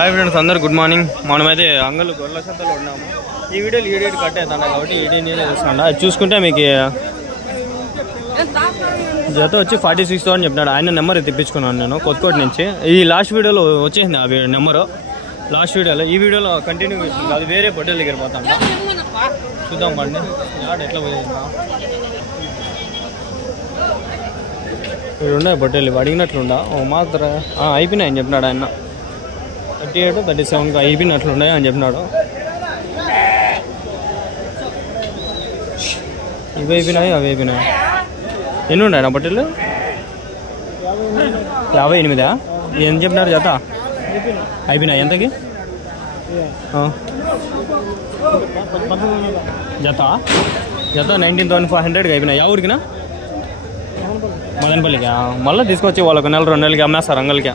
Hi friends, అందరు good morning. మనమైతే అంగళ్ళు గొర్రెల సంతలో ఉన్నాము. ఈ వీడియోలు ఈడేట్ కట్ అవుతాను కాబట్టి ఈడేనే చూస్తాను. అది చూసుకుంటే మీకు జత వచ్చి 46,000 చెప్పినాడు. ఆయన నెంబర్ తెప్పించుకున్నాను నేను కొత్తకోట నుంచి. ఈ లాస్ట్ వీడియోలో వచ్చేసింది ఆ నెంబరు. లాస్ట్ వీడియోలో ఈ వీడియోలో కంటిన్యూ చేస్తుంది. అది వేరే పొట్టేల దగ్గర పోతాను. చూద్దాం పండి యాడ్ ఎట్లా పోయిందా. ఇవి ఉన్నాయి పొట్టేలు అడిగినట్లుండా మాత్ర అయిపోయినాయని చెప్పినాడు ఆయన. 38, 37 అయిపోయినట్లున్నాయి అని చెప్పినాడు. ఇవి అయిపోయినాయి అవి అయిపోయినాయి. ఎన్ని ఉన్నాయి నా పొట్టేలు? 58. ఏం చెప్పినారు జత? అయిపోయినాయి. ఎంతకి జత? జత 19,500కి అయిపోయినాయి. ఊరికినా? మదనపల్లికి. మళ్ళీ తీసుకొచ్చి వాళ్ళకి నెల 2 నెలలకి అమ్మేస్తారు అంగల్కి.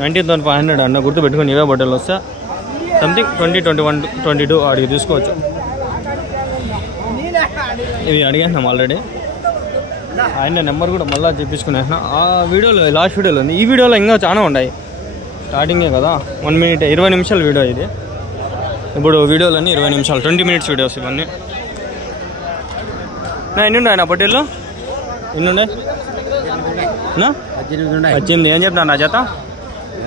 19,500 అన్న గుర్తు పెట్టుకుని ఇవే బట్టలు వస్తే సంథింగ్ 20, 21, 22 అడిగి తీసుకోవచ్చు. ఇవి అడిగాను ఆల్రెడీ. ఆయన నెంబర్ కూడా మళ్ళీ చెప్పించుకునేసిన ఆ వీడియోలో లాస్ట్ వీడియోలో ఉంది. ఈ వీడియోలో ఇంకా చాలా ఉన్నాయి. స్టార్టింగే కదా 1 minute 20 నిమిషాల వీడియో ఇది. ఇప్పుడు వీడియోలన్నీ 20 నిమిషాలు 20 minutes వీడియోస్ ఇవన్నీ. ఎన్ని ఉన్నాయి నా పొట్టేళ్ళు? ఎన్ని ఉన్నాయి? 18. ఏం చెప్తాను నా జత?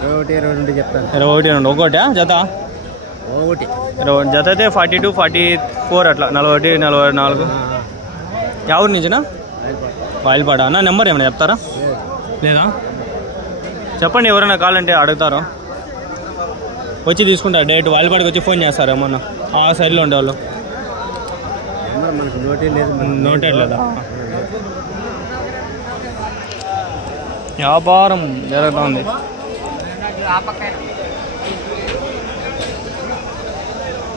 21 చెప్తాను. 21 ఒకటా జత? జత అయితే 42, 44 అట్లా 41, 44. ఎవరి నుంచినా? వాయిల్పాడ. అన్న నెంబర్ ఏమైనా చెప్తారా? లేదా చెప్పండి. ఎవరైనా కావాలంటే అడుగుతారు, వచ్చి తీసుకుంటారు. డైరెక్ట్ వాయిల్పాడికి వచ్చి ఫోన్ చేస్తారు ఏమన్నా ఆ సైడ్లో ఉండేవాళ్ళు. నోటెడ్ లేదా? వ్యాపారం జరుగుతూ ఉంది.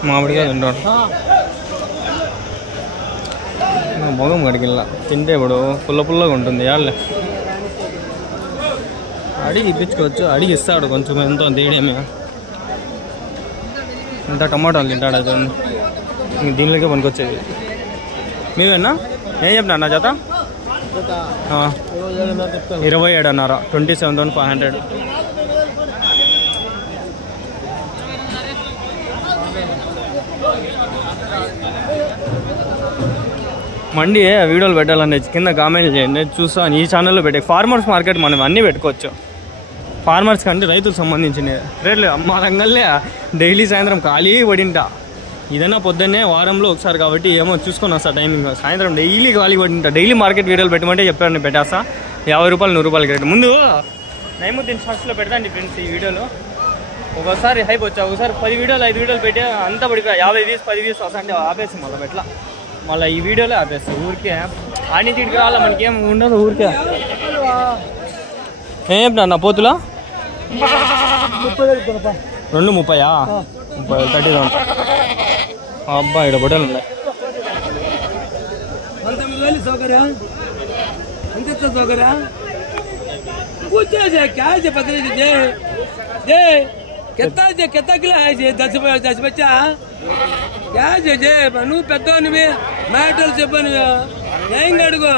మామిడిగా తింటాడు మొగం గడికిల్లా. తింటే ఇప్పుడు పుల్లగా ఉంటుంది. వాళ్ళే అడిగి ఇప్పించుకోవచ్చు. అడిగి ఇస్తాడు కొంచెం ఎంతో తేడేమే. ఇంత టమాటాలు తింటాడు. అది ఇంక దీనిలోకే పనికొచ్చేది. మేమేనా? ఏం చెప్పినా నా జత? 27.5. 27,500. మండి వీడియోలు పెట్టాలని కింద కామెంట్ చేయండి, చూస్తాను. ఈ ఛానల్లో పెట్టే ఫార్మర్స్ మార్కెట్ మనం అన్నీ పెట్టుకోవచ్చు. ఫార్మర్స్ కంటే రైతులకు సంబంధించిన రేట్లు మా రంగంలో డైలీ సాయంత్రం ఖాళీ పడింటా. ఇదైనా పొద్దున్నే వారంలో ఒకసారి కాబట్టి ఏమో చూసుకొని వస్తా టైమింగ్. సాయంత్రం డైలీ ఖాళీ పడింటా. డైలీ మార్కెట్ వీడియోలు పెట్టమంటే చెప్పాను పెడతా. 50 రూపాయలు 100 రూపాయలకి రేటు. ముందు నైముద్దీన్ షార్ట్స్లో పెడతాండి ఫ్రెండ్స్ ఈ వీడియోలో. ఒకసారి హైప్ వచ్చా, ఒకసారి 10 వీడియోలు 5 వీడియోలు పెట్టి అంతా పడిపోయా. 50 వ్యూస్ 10 వ్యూస్ వస్తాంటే ఆపేసి మళ్ళీ ఎట్లా మళ్ళీ ఈ వీడియోలో ఆపేస్తాం. ఊరికే ఆడి నుంచి ఇటుకి రావాలా మనకేం ఉండదు. ఊరికే ఏం చెప్పినా నా పోతులా? 2:30. 30 అబ్బా ఇక్కడ బొట్టలు ఉన్నాయి. कितना किलो है 10 बच्चा क्या जे नु పెద్దోనివి మ్యాటల్ చెప్పను ఏం అడుగు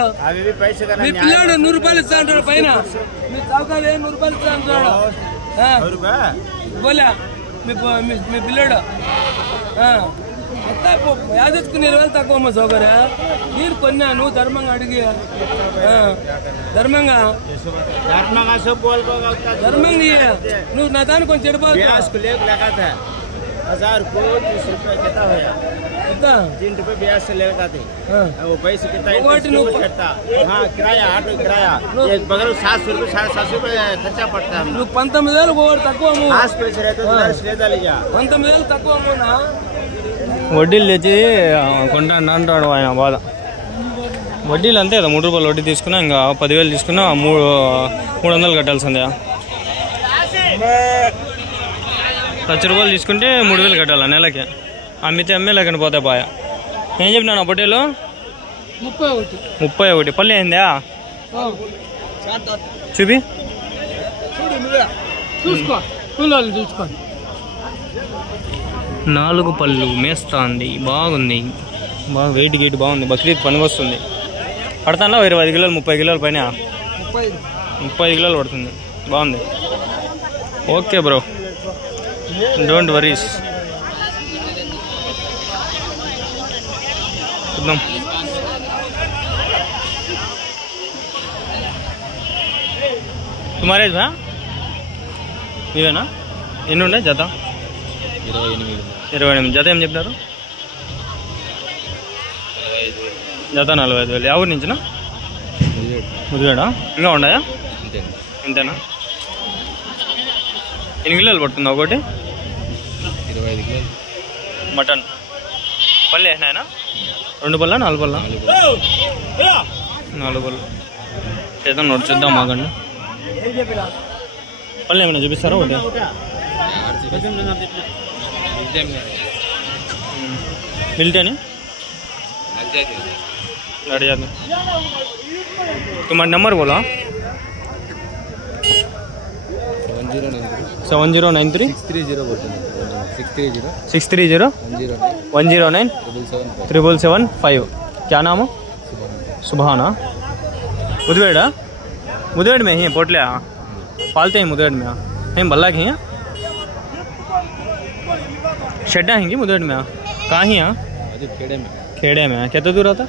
మీ పిల్లాడు 100 రూపాయలు ఇస్తాడు పైన. మీ చౌకాలు 100 రూపాయలు ఇస్తాడు బోలా మీ పిల్లాడు యాదెత్తుకుని 20 వేలు తక్కువ అమ్మ సౌకర్య. మీరు కొన్నాను ధర్మంగా అడిగి ధర్మంగా నువ్వు నా దాన్ని కొంచెం చెడిపోదు. 1000 को 30 रुपये कितना होया? कितना 3 रुपये ब्याज से लेगा थे। वो पैसे कितना करता? हाँ किराया, ऑटो किराया एक बगल 700 रुपये 750 रुपये खर्चा पड़ता है. 19,000 తక్కువ पैसे रहते లేదా లియా 19,000 తక్కువ అమ్మునా. వడ్డీలు తెచ్చి కొంటాను అంటాడు ఆయన బాధ. వడ్డీలు అంతే కదా. 3 రూపాయలు వడ్డీ తీసుకున్నా ఇంకా 10,000 తీసుకున్నా 300 కట్టాల్సిందే. 1,00,000 రూపాయలు తీసుకుంటే 3,000 కట్టాలి నెలకి. అమ్మితే లేకుండా పోతే పాయ. ఏం చెప్పినా పొట్టేలు? 31. పల్లె అయిందా? చూపి చూసుకో 4 పళ్ళు మేస్తుంది. బాగుంది, బాగా వెయిట్ గేట్ బాగుంది. బక్రీద్ పనికొస్తుంది. పడతానా 25 కిలోలు 30 కిలోల పైన 35 కిలోలు పడుతుంది. బాగుంది. Okay bro. Don't worries. చూద్దాం. తుమారేజ్ భా మీవేనా? ఎన్ని ఉండే జత? 28. జత ఏం చెప్పినారు? జత 45,000. ఎవరి నుంచినా? ముదిగేడా? ఇంకా ఉన్నాయా? ఇంతేనా? ఎన్ని కిలోలు పడుతుందా ఒకటి? 25 కిలోలు. మటన్ పళ్ళు వేసినాయనా? 2 పళ్ళ 4 పళ్ళ? 4 పళ్ళు. చేద్దాం నోట్ చూద్దాం మాకండి. పళ్ళు ఏమైనా చూపిస్తారా ఒకటి? मिलते नहीं लड़ जाते. तुम्हारा नंबर बोला? 7093 630 109 775. क्या नाम हो? सुभाना. मुदवेड़ा? मुदवेड़ में ही पोटले पालते हैं मुदवेड़ में. हम बल्ला की हैं शेड्डा हैंगी मुदवेड़ में. कहाँ ही यहाँ? खेड़े में. कितना दूर आता?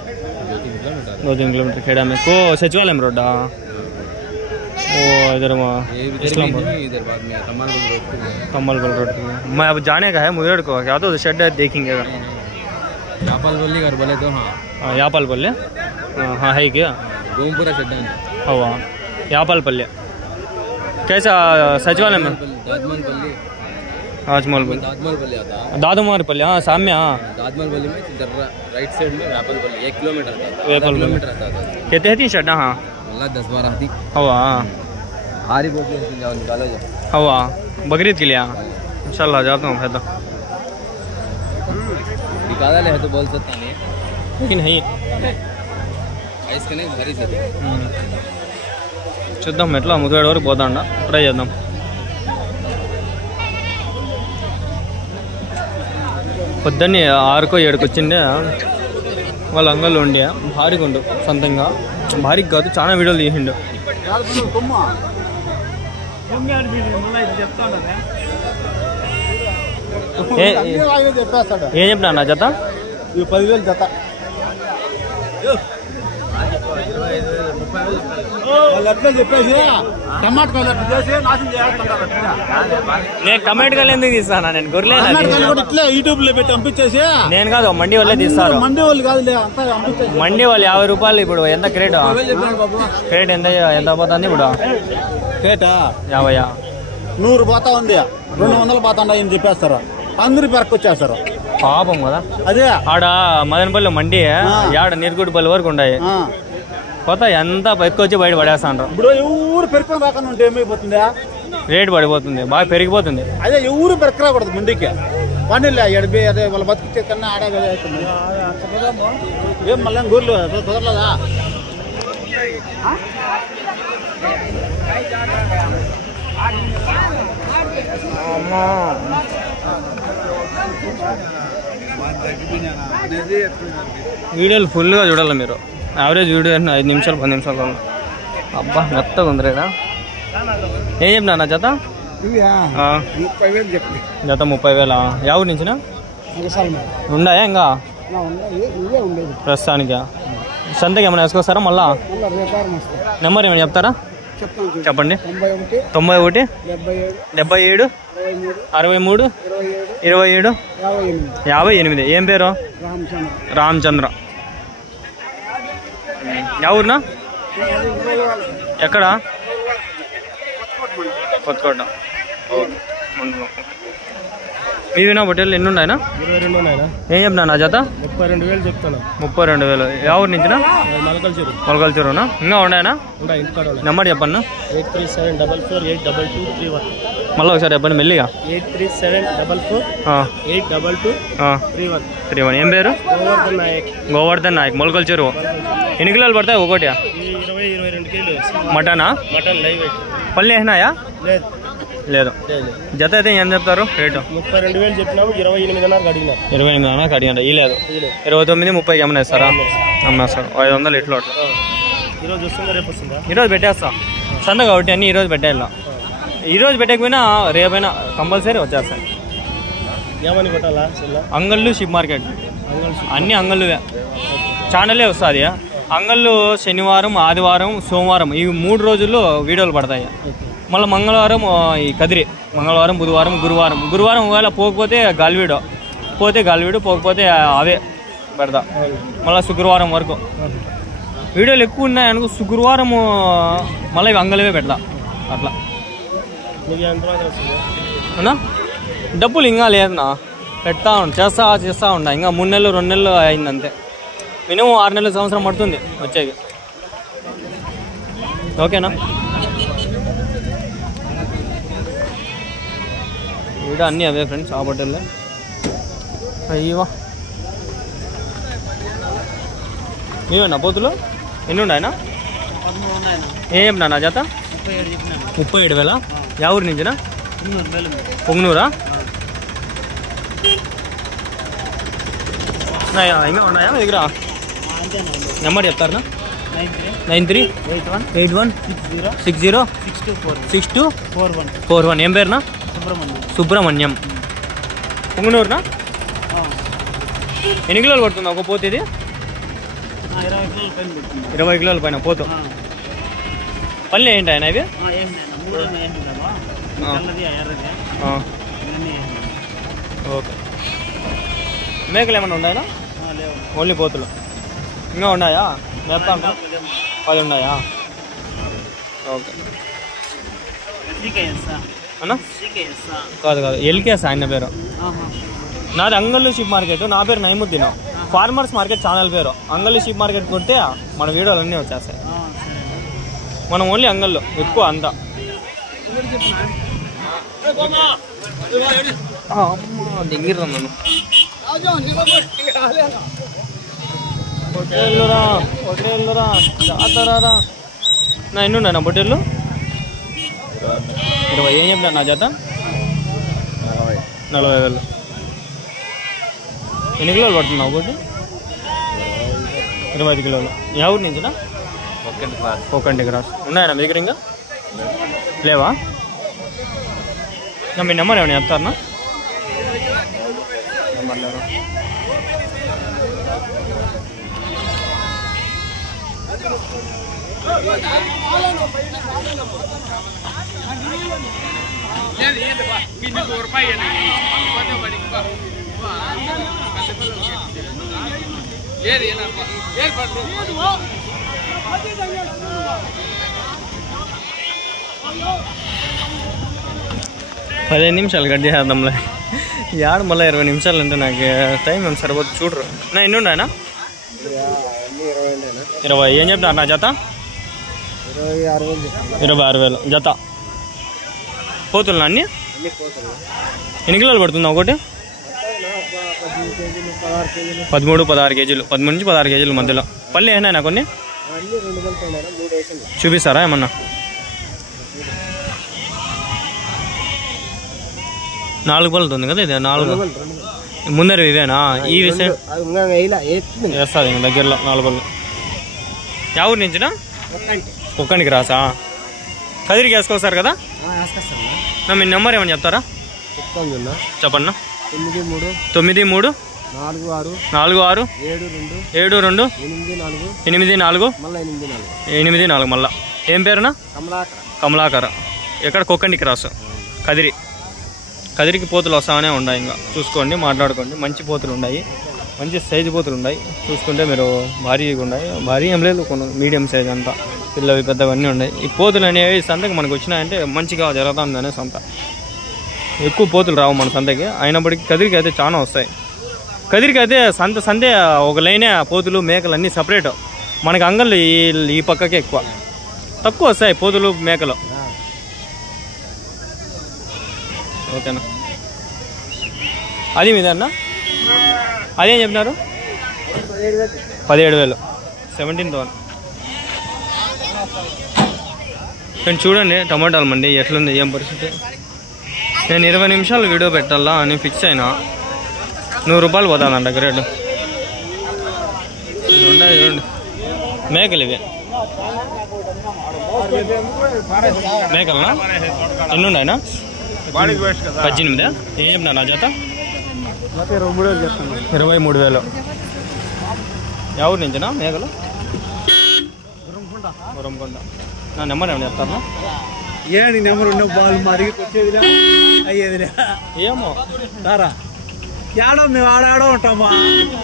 2-3 किलोमीटर खेड़ा में. को सचिवालय में रोडा वो इधर कमलबल रोड. मैं अब जाने का है मुदवेड़ को. क्या तो शेड है देखेंगे अगर. यापाल बोली कर बोले तो. हाँ यापाल पल्ले. हाँ है क्या? गोमपुरा शेड है. हवा यापाल पल्ले. कैसा सचिवालय में? दादमलपल्ली दादमलपल्ली. हाँ सामने. हाँ दादमलपल्ली में इधर राइट साइड में व्यापालपल्ली 1 किलोमीटर आता है. कहते हैं शेड्डा. हाँ 10-12 थी. हवा हारी बोतलें जाओ निकालो जाओ. हवा बकरीद के लिए. इंशाल्लाह जाता हूँ. फायदा निकाला ले तो बोल सकता नहीं लेकिन है इसका नहीं भारी से. చూద్దాం ఎట్లా ముదివేడ వరకు పోతాండ. ట్రై చేద్దాం. పొద్దున్నే 6కో 7కో వచ్చిండే వాళ్ళ అంగల్లో ఉండే. భారీగా ఉండు సొంతంగా. భారీగా కాదు చాలా వీడియోలు తీసిండు. ఏం చెప్పినా నా జత? 10,000 జత. చెప్పేసి టమాటా నేను టమాటకాయలు ఎందుకు తీస్తానా? నేను గొర్రె ఇట్లా యూట్యూబ్ లో పెట్టి పంపించేసి. నేను కాదు మండి వాళ్ళే తీస్తారు. మండి వాళ్ళు కాదు మండి వాళ్ళు 50 రూపాయలు. ఇప్పుడు ఎంత క్రేట్? క్రేట్ ఎంత పోతుంది ఇప్పుడు? క్రేటా 50. 100 పోతా ఉంది. 200 పోతాండా అని చెప్పేస్తారు. అందరూ పెరకొచ్చేస్తారు. పాపం కదా. అదే ఆడ మదనపల్లి మండి ఆడ నీరుగుడిపల్లి వరకు ఉన్నాయి. పోతా ఎంత ఎక్కువచ్చి బయట పడేస్తాండ్రు. ఇప్పుడు ఎవరు పెరుకొని రాకుండా ఉంటే ఏమైపోతుందా? రేట్ పడిపోతుంది. బాగా పెరిగిపోతుంది. అదే ఎవరు పెరకరాకూడదు మండికి. పండిలే ఎడబి అదే వాళ్ళ బతికిచ్చే కన్నా ఆడ ఏం మళ్ళీ గూర్లు కుదరలేదా? వీడియోలు ఫుల్గా చూడాలి మీరు. యావరేజ్ వీడియో 5 నిమిషాలు 10 నిమిషాలు. అబ్బా మెత్తగా ఉంది రేడా. ఏం చెప్పినా నా జత? జత 30,000. ఎవరి నుంచినా ఉన్నాయా ఇంకా ప్రస్తుతానికి? సంతకి ఏమైనా వేసుకొస్తారా మళ్ళా? నెంబర్ ఏమైనా చెప్తారా? చెప్పండి. 91 77 63 27 58. ఏం పేరు? రామచంద్ర. ఎవరునా? ఎక్కడ? కొత్తకోట. మీవినా హోటల్ ఎన్ని ఉన్నాయనా? 22 ఉన్నాయనా. ఏం చెప్పినా నా జత? 32,000 చెప్తాను. 32,000. ఎవరి నుంచినా? మొలకల్చెరువునా? ఇంకా ఉన్నాయనా? నెంబర్ చెప్పన్నా. 8374482231. మళ్ళీ ఒకసారి చెప్పండి మెల్లిగా. 8374822231. ఏం పేరు? గోవర్ధన్ నాయక్. మొలకల్చెరువు. ఎన్ని కిలోలు పడతాయి ఒకటి? 20-22 కిలోలు. మటనా? Mutton live weight. పళ్ళు వేసినాయా? లేదు. జత అయితే ఏం చెప్తారు రేటు? 32,000 చెప్పినాము. 28,500 అడిగినా. 28,500 అడిగినా. ఈ లేదు 29, 30 ఏమన్నా ఇస్తారా? అమ్మేస్తారు. 500 ఇట్లు అట్లా. ఈరోజు వస్తుందా రేపు వస్తుందా? ఈరోజు పెట్టేస్తా. సంద కాబట్టి అన్ని ఈరోజు పెట్టేయాల. ఈరోజు పెట్టకపోయినా రేపైనా కంపల్సరీ వచ్చేస్తాయి. ఏమని కొట్టాలా? అంగళ్ళు షిప్ మార్కెట్ అన్ని అంగళ్ళువే ఛానలే వస్తుంది. అంగళ్ళు శనివారం, ఆదివారం, సోమవారం ఈ 3 రోజుల్లో వీడియోలు పడతాయి. మళ్ళీ మంగళవారం ఈ కదిరి, మంగళవారం, బుధవారం, గురువారం ఒకవేళ పోకపోతే గాలివీడు, పోతే గాలివీడు, పోకపోతే అవే పెడతా. మళ్ళీ శుక్రవారం వరకు వీడియోలు ఎక్కువ ఉన్నాయనుకో శుక్రవారం మళ్ళీ ఇవి అంగళవే పెడతా. అట్లా అన్నా డబ్బులు ఇంకా లేదన్నా, పెడతా చేస్తా ఉంటా. ఇంకా 3 నెలలు 2 నెలలు అయింది అంతే. మినిమం 6 నెలల సంవత్సరం పడుతుంది వచ్చేది. ఓకేనా? వీడియో అన్నీ అవే ఫ్రెండ్స్. ఆ బట్టలే అయ్యవా ఇవేనా పోతులు? ఎన్ని ఉన్నాయనా? ఏం చెప్పినా నా జత? 37,000. యా ఊరి నుంచినా? పొంగనూరా? ఇంకా ఉన్నాయా మీ దగ్గర? నెంబర్ చెప్తారా? 9381606241. ఏం పేరునా? సుబ్రహ్మణ్యం. పొంగనూరునా? ఎన్ని కిలోలు పడుతుంది ఒక పోతు ఇది? 20 కిలోల పైన పోతు. పళ్ళు ఏంటి ఆయన ఇవి? ఓకే. మేకలు ఏమైనా ఉన్నాయా? ఓన్లీ పోతులు ఇంకా ఉన్నాయా? మేపుతా ఉంటా. 10 ఉన్నాయా? ఓకే అన్నా? కాదు ఎల్కేస్ ఆయన పేరు. నాది అంగళ్ళు షిప్ మార్కెట్. నా పేరు నైముద్దీన్. ఫార్మర్స్ మార్కెట్ ఛానల్ పేరు. అంగళ్ళు షిప్ మార్కెట్ కొడితే మన వీడియోలు అన్నీ వచ్చేస్తాయి. మనం ఓన్లీ అంగళ్ళు ఎక్కువ అంతా. దింగిర్రా నన్ను. పొట్టేళ్ళురా జాతరారా. నా ఎన్ని ఉన్నాయి నా పొట్టేళ్ళు? 20. ఏం చెప్పినా నా జత? 40,000. ఎన్ని కిలోలు పడుతుంది ఒకటి? 25 కిలోలు. ఎవరి నుంచినా? ఒక్కంటి క్రాస్. ఉన్నాయన్నా మీ దగ్గర ఇంకా లేవా? మీ నెంబర్ ఏమైనా చెప్తారన్నా? నెంబర్ లేవా? పదిహేను నిమిషాలు కట్ చేద్దాంలే. యాడ మళ్ళీ 20 నిమిషాలు అంటే నాకు టైం ఏం సరిపోతుంది చూడరు. నా ఎన్ని ఉన్నాయనా? 20. ఏం చెప్తున్నారు నా జత? 26,000 జత. పోతున్నా అన్నీ? ఎన్ని కిలోలు పడుతుందా ఒకటి? 13-16 కేజీలు. 13 నుంచి 16 కేజీలు మధ్యలో. పళ్ళు ఏమైనా కొన్ని చూపిస్తారా ఏమన్నా? 4 పళ్ళుతో ఉంది కదా ఇది? 4 ముందర ఇవేనా? ఈ విషయం వేస్తుంది ఇంక దగ్గరలో 4 పళ్ళు. యా ఊరి నుంచినా? ఒక్కనికి రాసా? కదిరికి వేసుకొస్తారు కదా? మీ నెంబర్ ఏమని చెప్తారా? చెప్పన్నా. 9346728484 మళ్ళా. ఏం పేరునా? కమలాకర. ఎక్కడ? కొక్కండి క్రాస్ కదిరికి పోతులు వస్తామనే ఉన్నాయి. ఇంకా చూసుకోండి, మాట్లాడుకోండి. మంచి పోతులు ఉన్నాయి, మంచి సైజు పోతులు ఉన్నాయి. చూసుకుంటే మీరు భారీగా ఉన్నాయి. భారీ ఏం లేదు, కొన్ని మీడియం సైజ్ అంతా. పిల్లవి పెద్దవన్నీ ఉన్నాయి. ఈ పోతులు అనేవి సంతకి మనకు వచ్చినాయంటే మంచిగా జరుగుతుంది అనే సంత. ఎక్కువ పోతులు రావు మన సంతకి. అయినప్పటికీ కదిరికి అయితే చాలా వస్తాయి. కదిరికి అయితే సందే ఒక లైనే పోతులు మేకలు అన్నీ సపరేట్. మనకి అంగళ్ళు ఈ పక్కకే ఎక్కువ, తక్కువ వస్తాయి పోతులు మేకలు. ఓకేనా? అది మీదన్నా? అదేం చెప్పినారు? 17,000. 17,000. నేను చూడండి టమాటాలు మండి ఎట్లుంది, ఏం పరిస్థితి. నేను 20 నిమిషాలు వీడియో పెట్టాలా అని ఫిక్స్ అయినా. 100 రూపాయలు పోతానంట గ్రేడ్. ఉంటాయి చూడండి మేకలు ఇవి. మేకలనా ఎన్ని ఉన్నాయనా 18 ఏం చెప్పినా నా జత 23,000 ఎవరి నుంచినా మేకలు గురంకొండ నా నెంబర్ ఏమైనా చెప్తారా ఏంటి నెంబర్ ఉన్న బాల్ మరిగి వచ్చేదిలే అయ్యేదిలే ఏమో సారా ఏడో మేము ఆడాడో ఉంటామా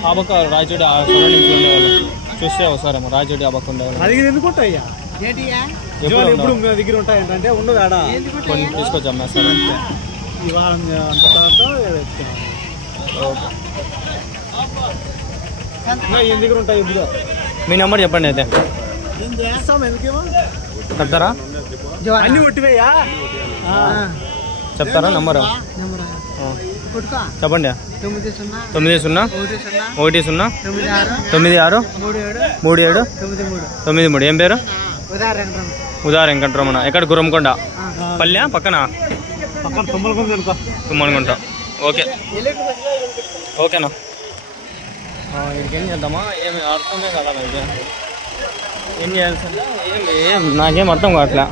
ఆ పక్క రాయచోటి ఆ సరౌండింగ్స్లో ఉండేవాళ్ళు చూస్తే వస్తారేమో రాయచోటి ఆ పక్క ఉండేవాళ్ళు అది ఎందుకు ఉంటాయ్యా ఎప్పుడు మీ దగ్గర ఉంటాయి ఏంటంటే ఉండదు ఆడ కొన్ని తీసుకొచ్చి అమ్మేస్తారు ఈ వారం అంత ఏం దగ్గర ఉంటాయి ఇప్పుడు మీ నెంబర్ చెప్పండి అయితే చెప్తారా అన్ని కొట్టివయ్యా చెప్తారా నంబరు చెప్పండి 9010963793 ఏం పేరు ఉదా వెంకటరమణ ఎక్కడ గురంకొండ పల్లె పక్కన తుమ్మలగుంట ఓకే ఓకేనా ఇంకేం చేద్దామా ఏమి అర్థమే కదా అయితే ఏం చేయాల్సిందా ఏం నాకేం అర్థం కావట్లే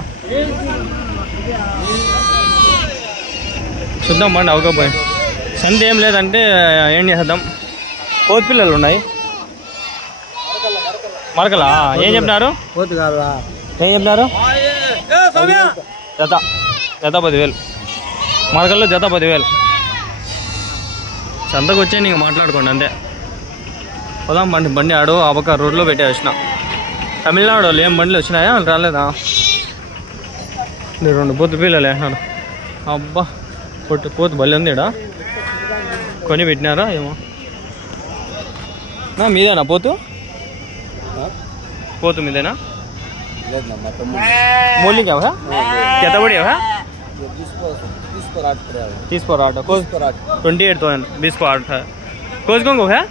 చూద్దాం బండి అవకపోయి సంత ఏం లేదంటే ఏం చేద్దాం కోతి పిల్లలు ఉన్నాయి మరకలా ఏం చెప్పినారు ఏం చెప్పినారు జత 10,000 మరకల్లో జత 10,000 సంతకు వచ్చే నీకు మాట్లాడుకోండి అంతే పోదాం బండి ఆడు ఆ పక్క రోడ్లో పెట్టేసిన తమిళనాడు వాళ్ళు ఏం బండ్లు వచ్చినాయా రాలేదా 2 పోతు పిల్లలు వేసినాడు అబ్బా పోతు బలి ఉంది ఇడా కొని పెట్టినారా ఏమో నా మీదేనా పోతు మీదేనా मूल्य क्या है कितना बढ़िया है 30 पर 8 28,000 20 पर 8 है कोच कौन को है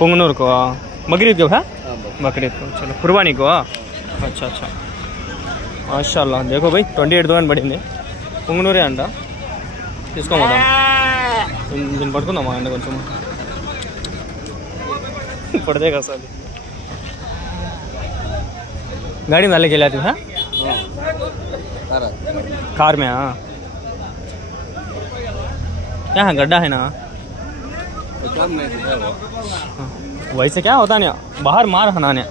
पुंगनूर को बकरीद को है बकरीद को चलो कुर्बानी को अच्छा माशाल्लाह देखो भाई 28,000 पड़ी पुंगनूरे अंट తీసుకోమా దీన్ని పట్టుకుందామా అండి కొంచెం पड़ते का सर गाड़ी में लेके लाती है कार में क्या है गड्ढा है ना वैसे क्या होता नहीं बाहर मार हनाने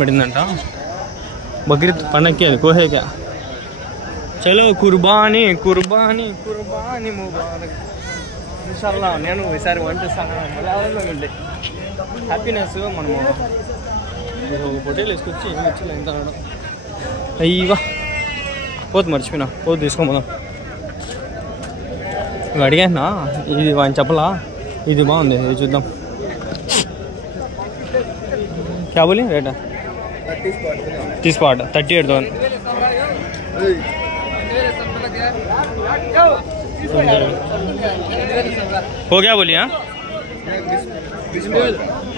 పడిందంట బక్రీద్ పండగకి అది కోసేక చలో కుర్బానీ ముబారక్ ఇన్షాల్లా నేను ఈసారి వంట ఉంటాయి హ్యాపీనెస్ మనము పొట్టేలు వేసుకొచ్చి మిర్చిలో ఎంత అయ్యవా పోతు మర్చిపోయినా పోతు తీసుకోమదాం ఇవి అడిగానా ఇది ఆయన చెప్పలా ఇది బాగుంది ఇది చూద్దాం क्या बोली रेट 30 पार्ट 38,000 हो गया बोली हाँ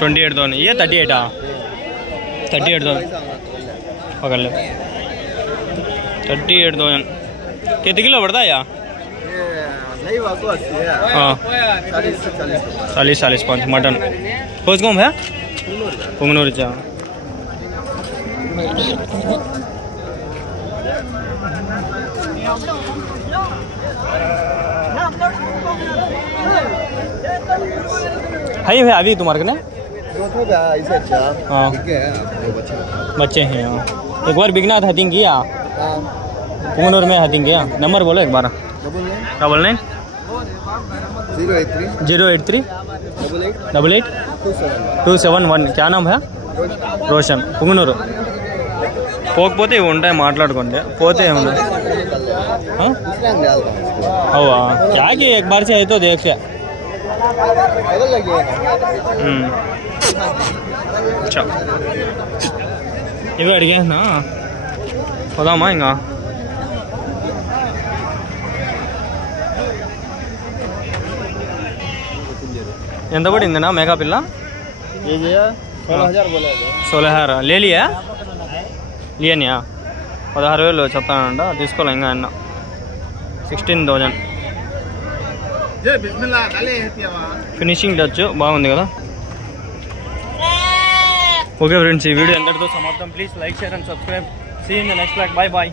28,000 ये 38,000 पकड़ लो 38,000 कितने किलो पड़ता है यार हाँ 40 पाँच मटन खोज कौन है पुंगनूर है अभी तुम्हारे ने हाँ बच्चे हैं हाँ एक बार बिगना था हथिंग किया पुंगनूर में हथिंग किया नंबर बोलो एक बार 99 083 88 271 क्या नाम है रोशन पुंगनूर పోకపోతే ఇవి ఉంటాయి మాట్లాడుకోండి పోతే ఏమన్నా అవ్వా క్యాకి एक बार से है तो देख से अच्छा ఇవి అడిగేనా పోదామా ఇంకా ఎంత పడింది నా మేకా పిల్ల 16,000 ले लिया नहीं 16,000 చెప్తానంట. తీసుకోవాలి ఇంకా అన్న 16,000. ఫినిషింగ్ టచ్ బాగుంది కదా. ఓకే ఫ్రెండ్స్, ఈ వీడియో ఎంతటితో సమాప్తం. Please like, share and subscribe. See in the next blog. Bye bye.